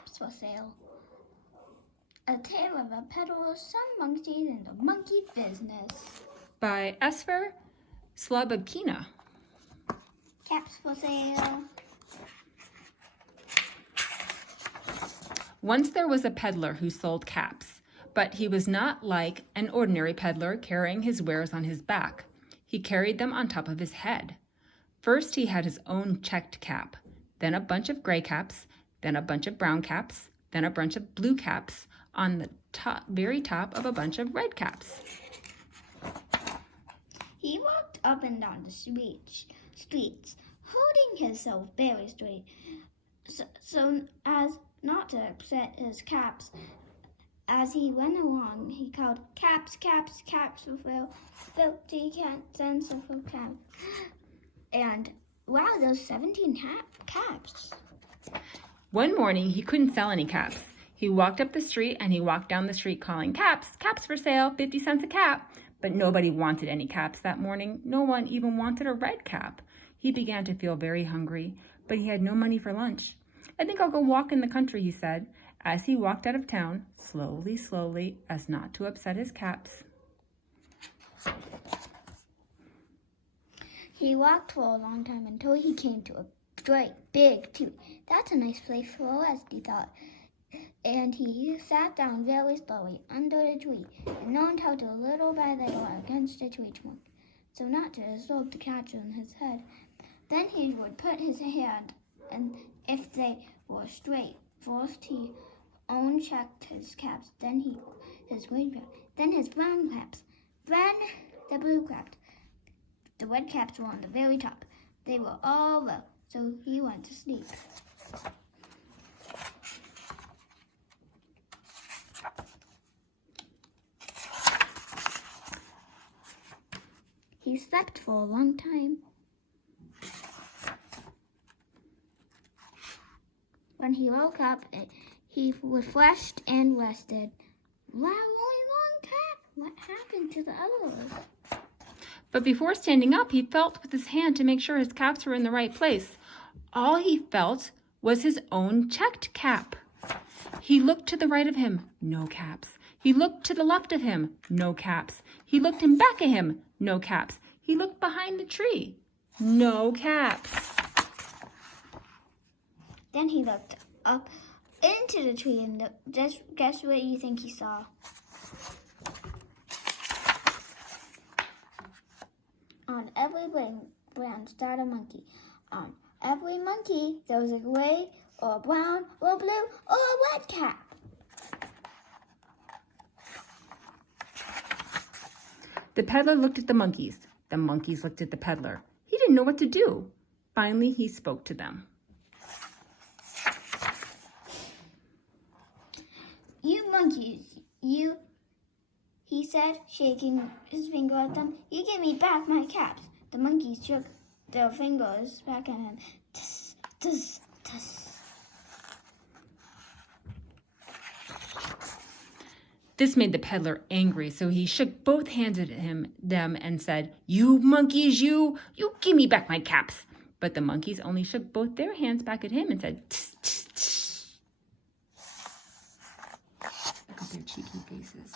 Caps for Sale. A Tale of a Peddler, Some Monkeys, and the Monkey Business. By Esfer Slobodkina. Caps for Sale. Once there was a peddler who sold caps, but he was not like an ordinary peddler carrying his wares on his back. He carried them on top of his head. First he had his own checked cap, then a bunch of gray caps, then a bunch of brown caps, then a bunch of blue caps on the very top of a bunch of red caps. He walked up and down the streets, holding himself very straight, so as not to upset his caps. As he went along, he called, "Caps, caps, caps, fulfill 50 cents of a cap." And wow, those 17 caps. One morning, he couldn't sell any caps. He walked up the street and he walked down the street calling, "Caps, caps for sale, 50 cents a cap." But nobody wanted any caps that morning. No one even wanted a red cap. He began to feel very hungry, but he had no money for lunch. "I think I'll go walk in the country," he said, as he walked out of town, slowly, as not to upset his caps. He walked for a long time until he came to a great big tree. "That's a nice place for a rest," he thought. And he sat down very slowly under the tree and learned how to little by little against the tree trunk, so not to disturb the cats on his head. Then he would put his hand, and if they were straight, first he unchecked his caps, then his green caps, then his brown caps, then the blue caps. The red caps were on the very top. They were all low, so he went to sleep. He slept for a long time. When he woke up, he refreshed and rested. Wow, only one cap. What happened to the others? But before standing up, he felt with his hand to make sure his caps were in the right place. All he felt was his own checked cap. He looked to the right of him, no caps. He looked to the left of him, no caps. He looked in back of him, no caps. He looked behind the tree, no caps. Then he looked up into the tree and guess what you think he saw? On every branch sat a monkey. On every monkey there was a gray or a brown or a blue or a red cap. The peddler looked at the monkeys. The monkeys looked at the peddler. He didn't know what to do. Finally, he spoke to them. "You monkeys, he said, shaking his finger at them. "You give me back my caps." The monkeys shook their fingers back at him. Tuss, tuss, tuss. This made the peddler angry, so he shook both hands at them and said, "You monkeys, you give me back my caps." But the monkeys only shook both their hands back at him and said, "Tss, tss, tss." Look at their cheeky faces.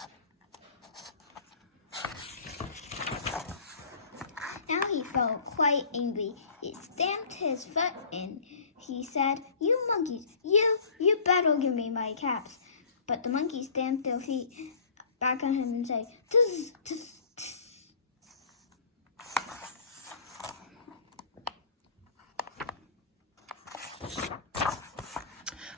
Now he felt quite angry. He stamped his foot and he said, "You monkeys, you better give me my caps." But the monkeys stamped their feet back on him and said, "Tss, tss, tss."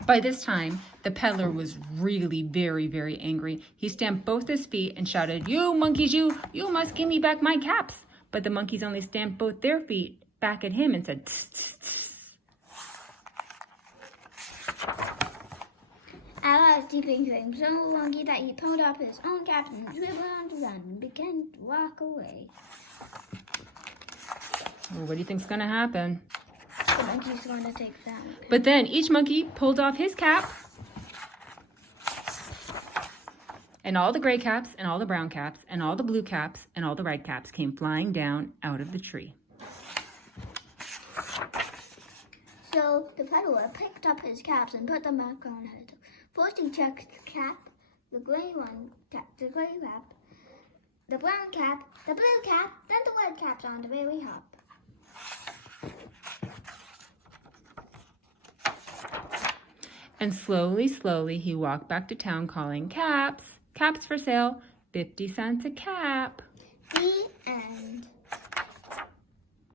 By this time, the peddler was really very angry. He stamped both his feet and shouted, "You monkeys, you must give me back my caps." But the monkeys only stamped both their feet back at him and said, "Tss, tss, tss." At last he became so monkey that he pulled up his own caps and dribbled on to run and began to walk away. Well, what do you think's going to happen? The monkey's going to take that. But then each monkey pulled off his cap, and all the gray caps, and all the brown caps, and all the blue caps, and all the red caps came flying down out of the tree. So the peddler picked up his caps and put them back on his. First he checked the cap, the gray cap, the brown cap, the blue cap, then the red caps on the very top. And slowly, slowly, he walked back to town calling, caps, caps for sale, 50 cents a cap. The end.